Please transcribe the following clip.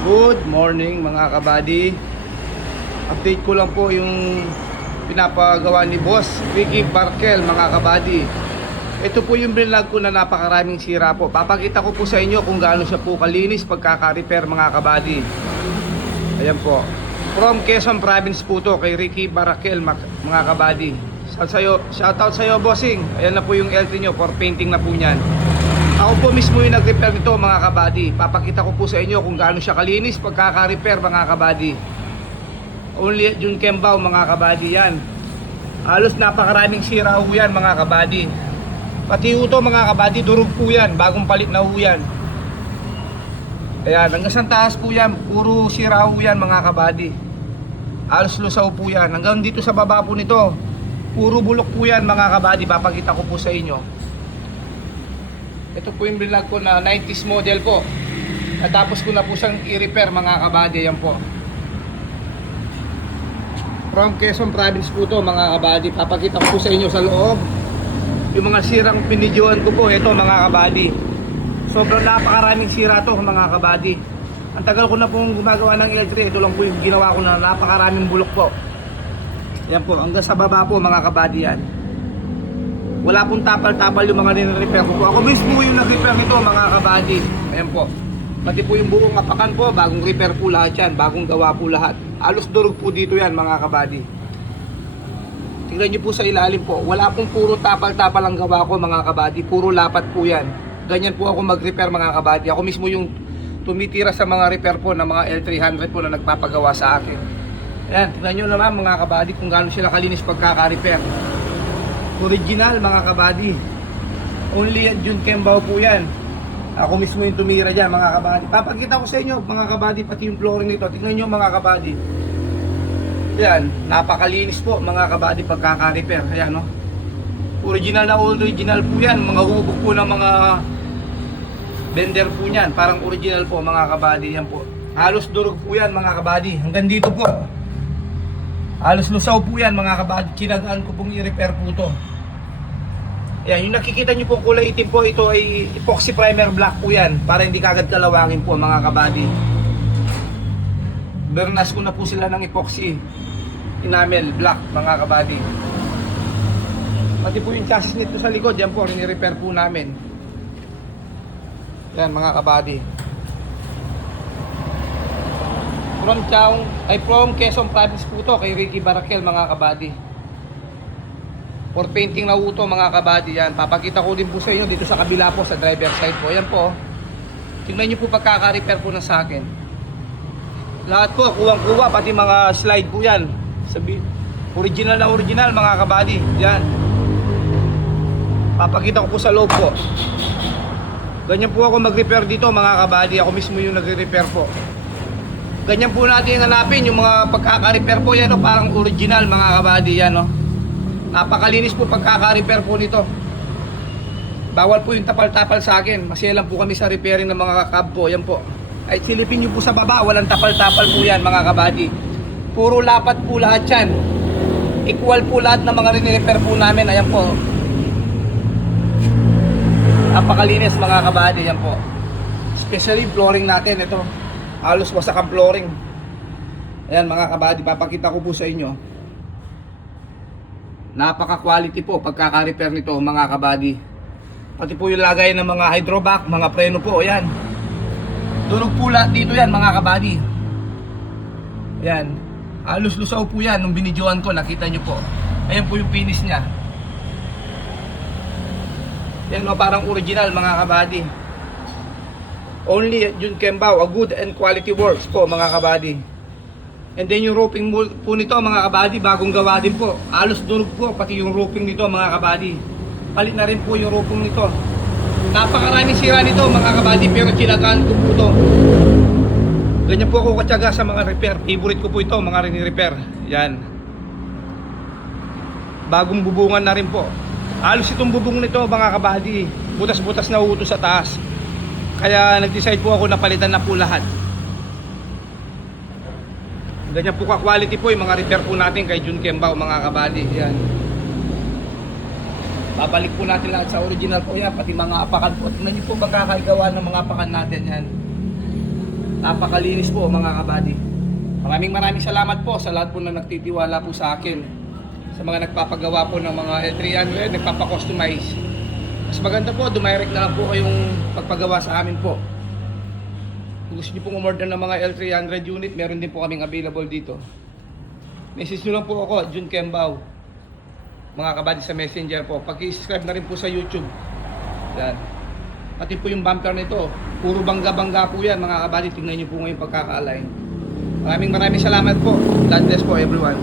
Good morning mga kabady. Update ko lang po yung pinapagawa ni Boss Ricky Barkel mga kabady. Ito po yung vlog ko na napakaraming sira po. Papakita ko po sa inyo kung gaano siya po kalinis pagkaka-repair mga kabady. Ayan po. From Quezon Province po to kay Ricky Barkel mga kabady. Shoutout sa'yo bossing. Ayan na po yung LT nyo for painting na po nyan. Ako po mismo yung nag-repair nito mga kabady. Papakita ko po sa inyo kung gaano siya kalinis pagkaka-repair mga kabady. Only at Jun Kembao mga kabady yan. Halos napakaraming sira ho yan mga kabady. Pati ho to mga kabady, durog po yan. Bagong palit na ho yan. Ayan, hanggang sa taas po yan. Puro sira ho yan mga kabady. Halos lusaw po yan. Hanggang dito sa baba po nito, puro bulok po yan mga kabady. Papakita ko po sa inyo. Ito po yung vlog ko na 90s model po. Natapos ko na po siyang i-repair mga kabady. Yan po. From Quezon Province po to mga kabady. Papakita ko po sa inyo sa loob yung mga sirang pinidyoan ko po. Ito mga kabady. Sobrang napakaraming sira to mga kabady. Ang tagal ko na pong gumagawa ng L3. Ito lang po yung ginawa ko na napakaraming bulok po. Yan po. Hanggang sa baba po mga kabady yan. Wala pong tapal-tapal yung mga nire-repair ko po. Ako mismo yung nag-repair nito mga kabady. Ayan po. Pati po yung buong apakan po, bagong repair po lahat yan. Bagong gawa po lahat. Halos durog po dito yan mga kabady. Tingnan nyo po sa ilalim po. Wala pong puro tapal-tapal ang gawa ko mga kabady. Puro lapat po yan. Ganyan po ako mag-repair mga kabady. Ako mismo yung tumitira sa mga repair po ng mga L300 po na nagpapagawa sa akin. Ayan, tingnan nyo naman mga kabady kung gaano sila kalinis pagkaka-repair. Original mga kabady. Only at Jun Kembao po yan. Ako mismo yung tumira dyan mga kabady. Papakita ko sa inyo mga kabady pati yung flooring nito. Tingnan nyo mga kabady. Yan, napakalinis po mga kabady pagkaka-repair. Ayan no. Original na original po yan. Mga hubog po ng mga vendor po yan. Parang original po mga kabady. Yan po. Halos durog po yan mga kabady. Hanggang dito po. Halos lusaw po yan mga kabady. Kinagaan ko pong i-repair po to. Yan, yung nakikita nyo pong kulay itim po, ito ay epoxy primer black po yan. Para hindi kagad kalawangin po mga kabady. Bernas ko na po sila ng epoxy enamel black mga kabady. Pati po yung chassis nito sa likod, yan po, rini-repair po namin. Yan mga kabady. From Quezon Province po to kay Ricky Barkel mga kabady. For painting na uto mga kabady yan. Papakita ko din po sa inyo dito sa kabila po sa driver side po. Ayan po. Tingnan nyo po pagkaka-repair po na sa akin. Lahat po kuwang-kuwa pati mga slide po yan. Original na original mga kabady. Yan. Papakita ko po sa loob po. Ganyan po ako mag-repair dito mga kabady. Ako mismo yung nagre-repair po. Ganyan po natin hanapin yung mga pagkaka-repair po yan, no? Parang original mga kabady yan, no? Napakalinis po pagkaka-repair po nito. Bawal po yung tapal-tapal sa akin. Masaya lang po kami sa repairing ng mga cab po. Yan po. Ay silipin nyo po sa baba. Walang tapal-tapal po yan mga kabady. Puro lapat po lahat yan. Equal po lahat ng mga rini-repair po namin. Ayan po. Napakalinis mga kabady. Yan po. Especially flooring natin. Ito. Halos wasak ang flooring. Ayan mga kabady. Papakita ko po sa inyo. Napaka-quality po pagkaka-repair nito mga kabady. Pati po yung lagay ng mga hydrovac, mga preno po, ayan. Durog po lahat dito yan mga kabady. Ayan. Halos lusaw po yan nung binidyoan ko, nakita nyo po. Ayan po yung finish nya. Yan o, parang original mga kabady. Only Jun Kembao, a good and quality works po mga kabady. And then yung roofing po nito mga kabady, bagong gawa din po. Halos durog po, pati yung roofing nito mga kabady. Palit na rin po yung roofing nito. Napakaraming sira nito mga kabady, pero kinagaan ko po ito. Ganyan po ako katyaga sa mga repair. Favorite ko po ito, mga rini-repair. Yan. Bagong bubungan na rin po. Halos itong bubong nito mga kabady, butas-butas na uto sa taas. Kaya nag-decide po ako na palitan na po lahat. Ganyan po ka-quality po yung mga repair po natin kay Jun Kembao mga kabady. Yan. Babalik po natin lahat sa original po yan, pati mga apakan po. Tingnan niyo po pagkakagawa ng mga apakan natin yan. Napakalinis po mga kabady. Maraming salamat po sa lahat po na nagtitiwala po sa akin. Sa mga nagpapagawa po ng mga L300, nagpapakustomize. Mas maganda po, dumirect na lang po kayong pagpagawa sa amin po. Kung gusto nyo pong umorder ng mga L300 unit, meron din po kaming available dito. Message nyo lang po ako, Jun Kembao. Mga kabady sa Messenger po. Pag-i-subscribe na rin po sa YouTube. Yan. Pati po yung bumper nito. Puro bangga-bangga po yan mga kabady. Tingnan nyo po ngayon pagkaka-align. Maraming salamat po. God bless po everyone.